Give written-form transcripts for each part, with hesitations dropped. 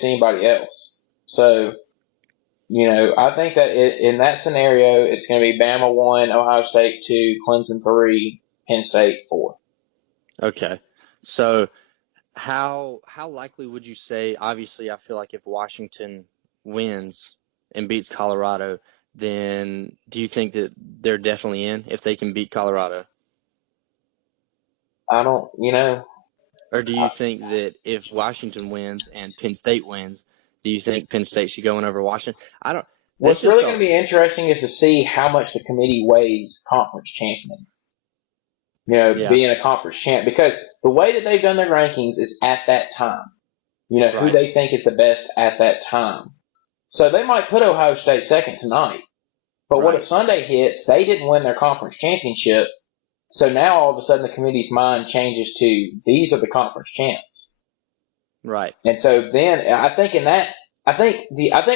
anybody else. So, I think that in that scenario, it's going to be Bama 1, Ohio State 2, Clemson 3, Penn State 4. Okay. So how likely would you say, obviously, I feel like if Washington wins and beats Colorado, then do you think that they're definitely in if they can beat Colorado? I don't, Or do you think that if Washington wins and Penn State wins, do you think Penn State should go in over Washington? I don't. That's what's just really going to all. be interesting is to see how much the committee weighs conference champions. Yeah. Being a conference champ, because the way that they've done their rankings is at that time. Who Right. they think is the best at that time. So they might put Ohio State second tonight. But what if Right. Sunday hits, they didn't win their conference championship, so now all of a sudden the committee's mind changes to these are the conference champs. Right. And so then I think in that I think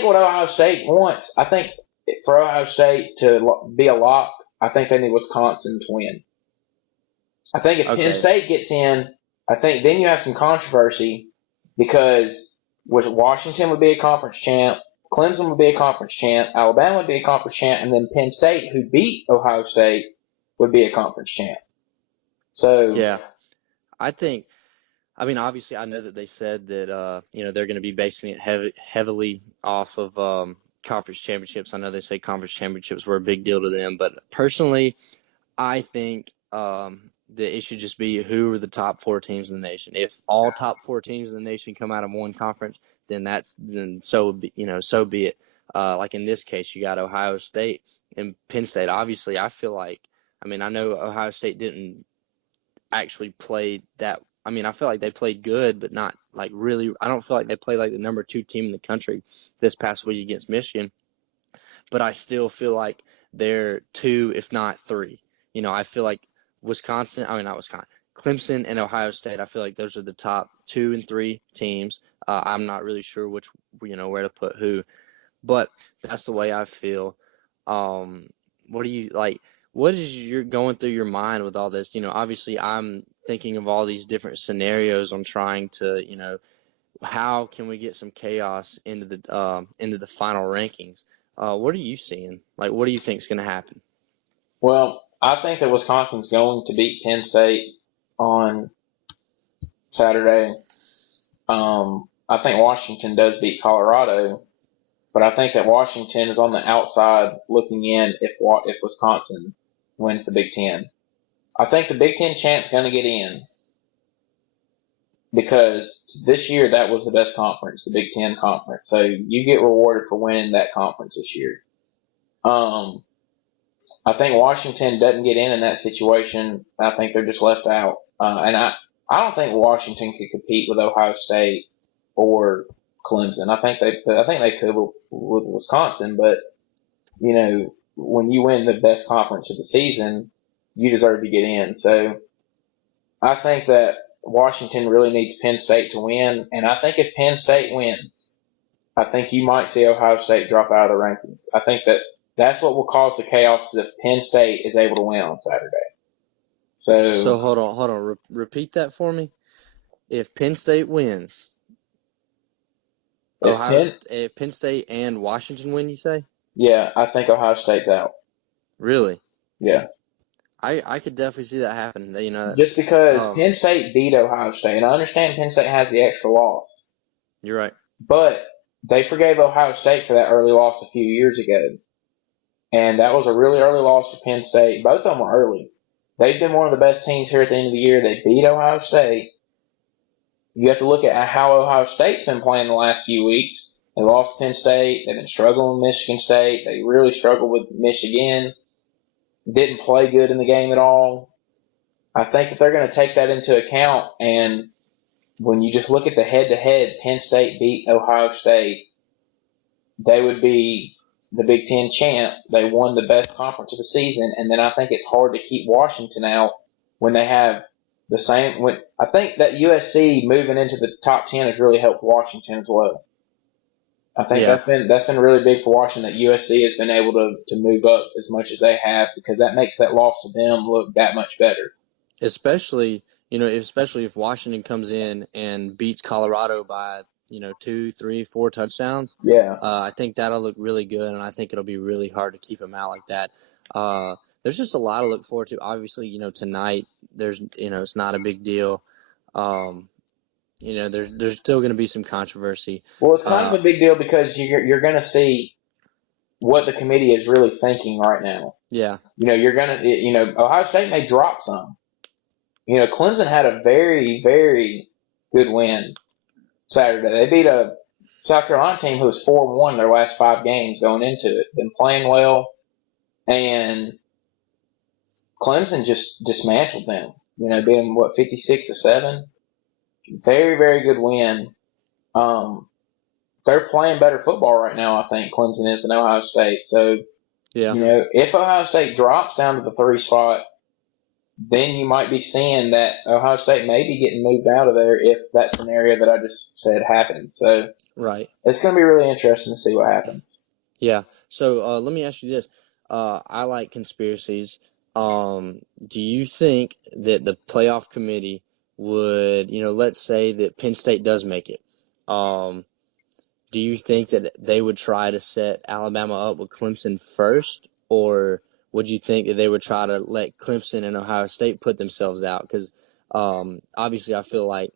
what Ohio State wants, I think for Ohio State to be a lock, I think they need Wisconsin to win. I think if Penn Okay. State gets in, I think then you have some controversy because Washington would be a conference champ, Clemson would be a conference champ, Alabama would be a conference champ, and then Penn State, who beat Ohio State, would be a conference champ. So Yeah. I think. I mean, obviously, I know that they said that they're going to be basing it heavily off of conference championships. I know they say conference championships were a big deal to them, but personally, I think that it should just be who are the top four teams in the nation. If all top four teams in the nation come out of one conference, then so be it. Like in this case, you got Ohio State and Penn State. Obviously, I feel like, I mean, I know Ohio State didn't actually play that. I mean, I feel like they played good, but not like really. I don't feel like they played like the number two team in the country this past week against Michigan, but I still feel like they're two, if not three. I feel like not Wisconsin, Clemson and Ohio State, I feel like those are the top 2 and 3 teams. I'm not really sure where to put who, but that's the way I feel. Um, what do you like? What is your going through your mind with all this? Obviously I'm thinking of all these different scenarios. I'm trying to, how can we get some chaos into the final rankings? What are you seeing? Like, what do you think is going to happen? well, I think that Wisconsin's going to beat Penn State on Saturday. I think Washington does beat Colorado, but I think that Washington is on the outside looking in if Wisconsin wins the Big Ten. I think the Big Ten champ's going to get in because this year that was the best conference, the Big Ten conference. So you get rewarded for winning that conference this year. Um, I think Washington doesn't get in that situation. I think they're just left out. And I don't think Washington could compete with Ohio State or Clemson. I think they could with Wisconsin, but when you win the best conference of the season, you deserve to get in. So I think that Washington really needs Penn State to win, and I think if Penn State wins, I think you might see Ohio State drop out of the rankings. I think that that's what will cause the chaos if Penn State is able to win on Saturday. So So hold on. Repeat that for me. If Penn State wins, if Penn, If Penn State and Washington win, you say? yeah, I think Ohio State's out. Really? Yeah, I could definitely see that happen. just because Um, Penn State beat Ohio State, and I understand Penn State has the extra loss, you're right. but they forgave Ohio State for that early loss a few years ago. And that was a really early loss for Penn State. Both of them were early. They've been one of the best teams here at the end of the year. They beat Ohio State. You have to look at how Ohio State's been playing the last few weeks. They lost to Penn State. They've been struggling with Michigan State. They really struggled with Michigan. Didn't play good in the game at all. I think that they're going to take that into account. And when you just look at the head-to-head, Penn State beat Ohio State. They would be the Big Ten champ. They won the best conference of the season, and then I think it's hard to keep Washington out when they have the same. When I think that USC moving into the top 10 has really helped Washington as well. I think Yeah. that's been really big for Washington that USC has been able to move up as much as they have because that makes that loss to them look that much better. Especially if Washington comes in and beats Colorado by 2, 3, 4 touchdowns. Yeah. I think that'll look really good, and I think it'll be really hard to keep him out like that. There's just a lot to look forward to. Obviously, tonight it's not a big deal. There's still going to be some controversy. Well, it's kind of a big deal because you're going to see what the committee is really thinking right now. Yeah. You're going to, Ohio State may drop some. Clemson had a very, very good win Saturday. They beat a South Carolina team who was 4-1 their last 5 games going into it. Been playing well, and Clemson just dismantled them. Being 56-7. Very, very good win. They're playing better football right now, I think, Clemson is than Ohio State. So, yeah. If Ohio State drops down to the 3 spot, then you might be seeing that Ohio State may be getting moved out of there if that scenario that I just said happens. So, right. It's going to be really interesting to see what happens. Yeah. So let me ask you this. I like conspiracies. Do you think that the playoff committee would, let's say that Penn State does make it. Do you think that they would try to set Alabama up with Clemson first, or would you think that they would try to let Clemson and Ohio State put themselves out? Because obviously I feel like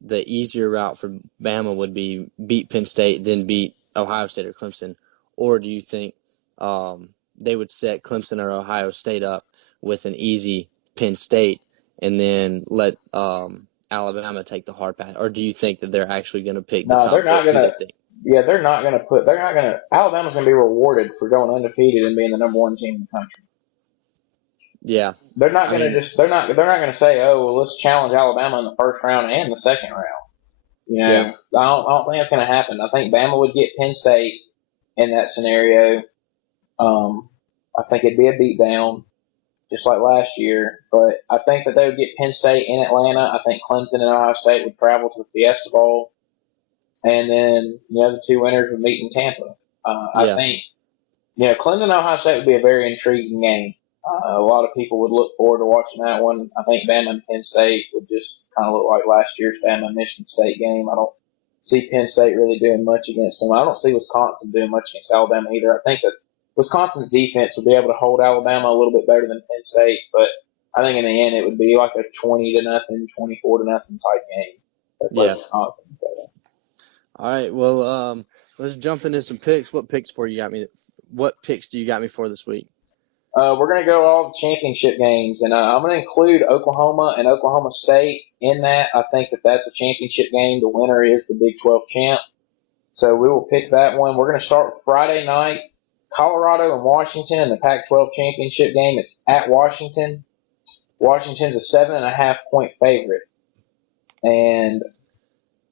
the easier route for Bama would be beat Penn State, then beat Ohio State or Clemson. Or do you think they would set Clemson or Ohio State up with an easy Penn State and then let Alabama take the hard path? Or do you think that they're actually going to pick the No, they're top not four? going to. Yeah, they're not going to. Alabama's going to be rewarded for going undefeated and being the number 1 team in the country. Yeah. They're not going to they're not going to say, oh, well, let's challenge Alabama in the first round and the second round. Yeah. I don't think that's going to happen. I think Bama would get Penn State in that scenario. I think it'd be a beatdown, just like last year. But I think that they would get Penn State in Atlanta. I think Clemson and Ohio State would travel to the Fiesta Bowl. And then, the 2 winners would meet in Tampa. I think, Clemson and Ohio State would be a very intriguing game. A lot of people would look forward to watching that one. I think Bama and Penn State would just kind of look like last year's Bama and Michigan State game. I don't see Penn State really doing much against them. I don't see Wisconsin doing much against Alabama either. I think that Wisconsin's defense would be able to hold Alabama a little bit better than Penn State's, but I think in the end it would be like a 20-0, 24-0 type game. Yeah. Wisconsin. So. All right. Well, let's jump into some picks. What picks do you got me for this week? We're going to go all the championship games, and I'm going to include Oklahoma and Oklahoma State in that. I think that that's a championship game. The winner is the Big 12 champ. So we will pick that one. We're going to start with Friday night, Colorado and Washington in the Pac-12 championship game. It's at Washington. Washington's a 7.5-point favorite. And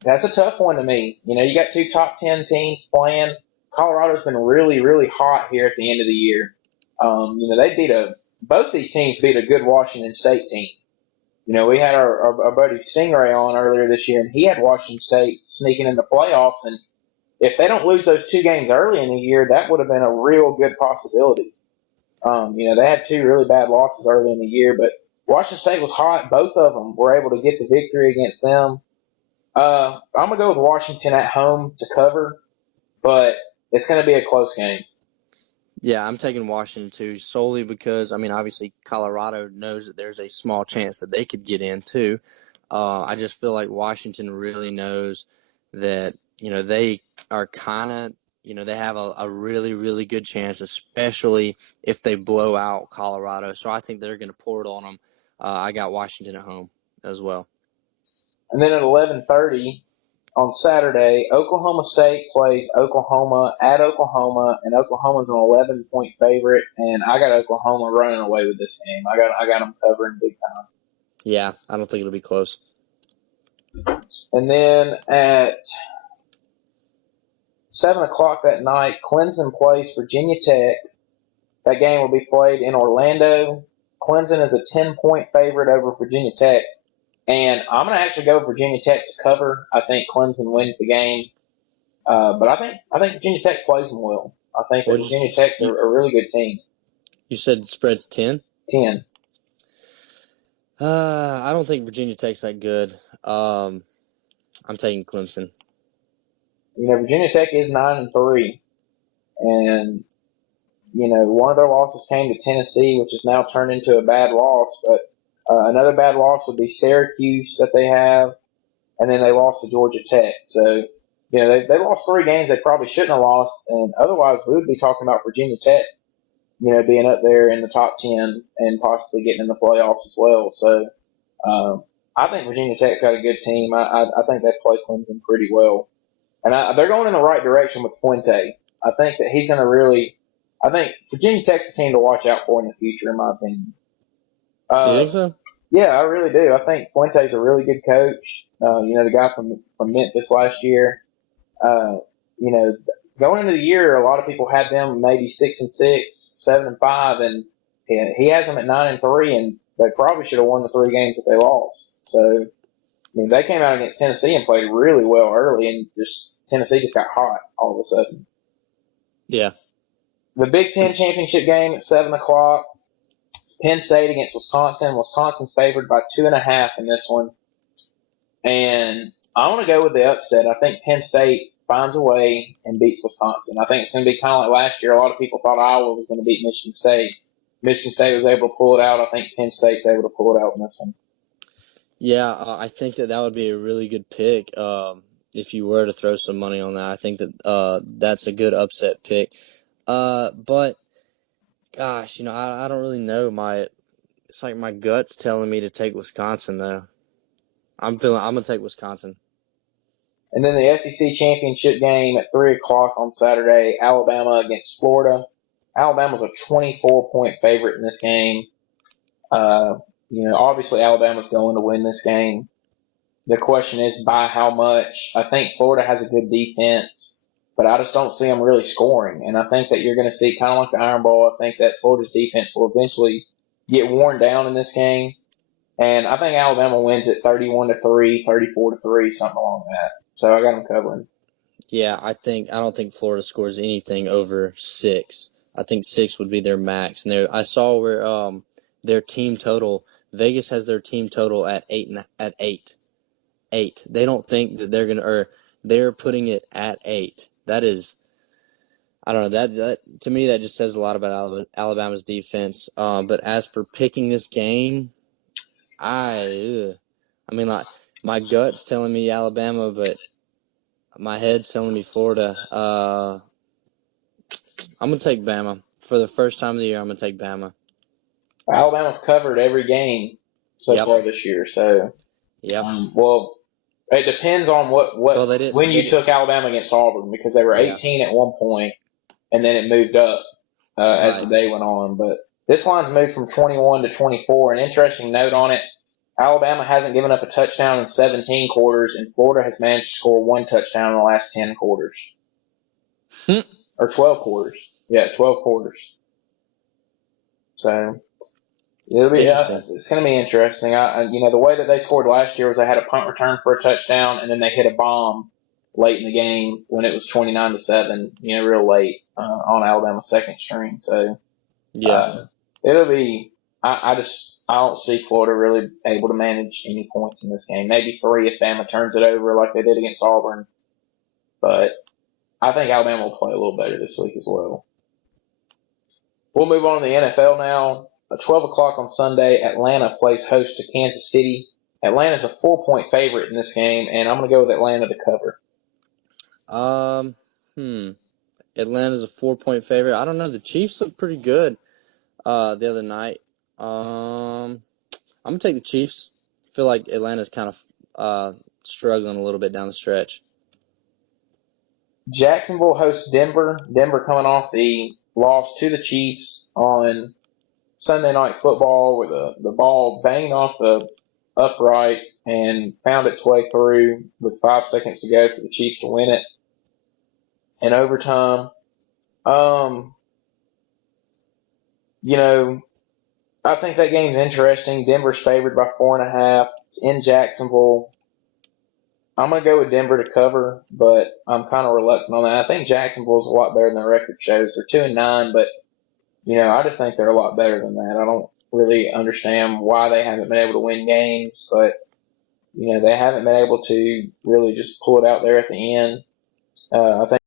that's a tough one to me. You got 2 top 10 teams playing. Colorado's been really, really hot here at the end of the year. They both these teams beat a good Washington State team. We had our buddy Stingray on earlier this year, and he had Washington State sneaking in the playoffs. And if they don't lose those 2 games early in the year, that would have been a real good possibility. They had 2 really bad losses early in the year, but Washington State was hot. Both of them were able to get the victory against them. I'm going to go with Washington at home to cover, but it's going to be a close game. Yeah, I'm taking Washington too, solely because, obviously Colorado knows that there's a small chance that they could get in too. I just feel like Washington really knows that, they are kind of, they have a really, really good chance, especially if they blow out Colorado. So I think they're going to pour it on them. I got Washington at home as well. And then at 11:30 on Saturday, Oklahoma State plays Oklahoma at Oklahoma, and Oklahoma's an 11-point favorite, and I got Oklahoma running away with this game. I got them covering big time. Yeah, I don't think it'll be close. And then at 7 o'clock that night, Clemson plays Virginia Tech. That game will be played in Orlando. Clemson is a 10-point favorite over Virginia Tech. And I'm going to actually go Virginia Tech to cover. I think Clemson wins the game. But I think Virginia Tech plays them well. I think that Virginia Tech's a really good team. You said the spread's 10? 10. I don't think Virginia Tech's that good. I'm taking Clemson. Virginia Tech is 9-3, and one of their losses came to Tennessee, which has now turned into a bad loss. But another bad loss would be Syracuse that they have, and then they lost to Georgia Tech. So, they lost 3 games they probably shouldn't have lost, and otherwise we would be talking about Virginia Tech, being up there in the top 10 and possibly getting in the playoffs as well. So, I think Virginia Tech's got a good team. I think they play Clemson pretty well, and they're going in the right direction with Fuente. I think that he's going to really. I think Virginia Tech's a team to watch out for in the future, in my opinion. You Uh, think so? yeah, I really do. I think Fuente's a really good coach. The guy from Memphis last year. Uh, you know, Going into the year, a lot of people had them maybe 6-6, 7-5, and he has them at 9-3, and they probably should have won the 3 games that they lost. So, they came out against Tennessee and played really well early, and just Tennessee just got hot all of a sudden. Yeah. The Big Ten championship game at 7 o'clock. Penn State against Wisconsin. Wisconsin's favored by 2.5 in this one. And I want to go with the upset. I think Penn State finds a way and beats Wisconsin. I think it's going to be kind of like last year. A lot of people thought Iowa was going to beat Michigan State. Michigan State was able to pull it out. I think Penn State's able to pull it out in this one. Yeah, I think that would be a really good pick. If you were to throw some money on that, I think that that's a good upset pick. But gosh, I don't really know. It's like my gut's telling me to take Wisconsin though. I'm gonna take Wisconsin. And then the SEC championship game at 3 o'clock on Saturday, Alabama against Florida. Alabama's a 24-point favorite in this game. Obviously Alabama's going to win this game. The question is by how much. I think Florida has a good defense, but I just don't see them really scoring. And I think that you're going to see kind of like the Iron Bowl. I think that Florida's defense will eventually get worn down in this game. And I think Alabama wins it 31-3, 34-3, something along that. So I got them covering. Yeah, I don't think Florida scores anything over 6. I think 6 would be their max. And I saw where their team total, Vegas has their team total at 8. 8. They don't think that they're putting it at 8. That is, I don't know, that to me that just says a lot about Alabama's defense. But as for picking this game, I mean, like, my gut's telling me Alabama, but my head's telling me Florida. I'm gonna take Bama for the first time of the year. I'm gonna take Bama. Alabama's covered every game so Yep. far this year. So, Yep. well, it depends on Well, they didn't. when you took Alabama against Auburn, because they were Yeah. 18 at one point, and then it moved up as the Right. day went on. But this line's moved from 21 to 24. An interesting note on it: Alabama hasn't given up a touchdown in 17 quarters, and Florida has managed to score 1 touchdown in the last 10 quarters. Or 12 quarters. Yeah, 12 quarters. So Interesting. it's going to be interesting. The way that they scored last year was they had a punt return for a touchdown, and then they hit a bomb late in the game when it was 29-7. Real late on Alabama's second string. So Yeah. it'll be. I don't see Florida really able to manage any points in this game. Maybe 3 if Bama turns it over like they did against Auburn, but I think Alabama will play a little better this week as well. We'll move on to the NFL now. At 12 o'clock on Sunday, Atlanta plays host to Kansas City. Atlanta's a 4-point favorite in this game, and I'm going to go with Atlanta to cover. Atlanta's a 4-point favorite. I don't know. The Chiefs look pretty good the other night. I'm gonna take the Chiefs. I feel like Atlanta's kind of struggling a little bit down the stretch. Jacksonville hosts Denver. Denver coming off the loss to the Chiefs on Sunday Night Football with the ball banged off the upright and found its way through with 5 seconds to go for the Chiefs to win it in overtime. You know, I think that game's interesting. Denver's favored by 4.5. It's in Jacksonville. I'm going to go with Denver to cover, but I'm kind of reluctant on that. I think Jacksonville's a lot better than their record shows. They're 2-9, but I just think they're a lot better than that. I don't really understand why they haven't been able to win games, but they haven't been able to really just pull it out there at the end. I think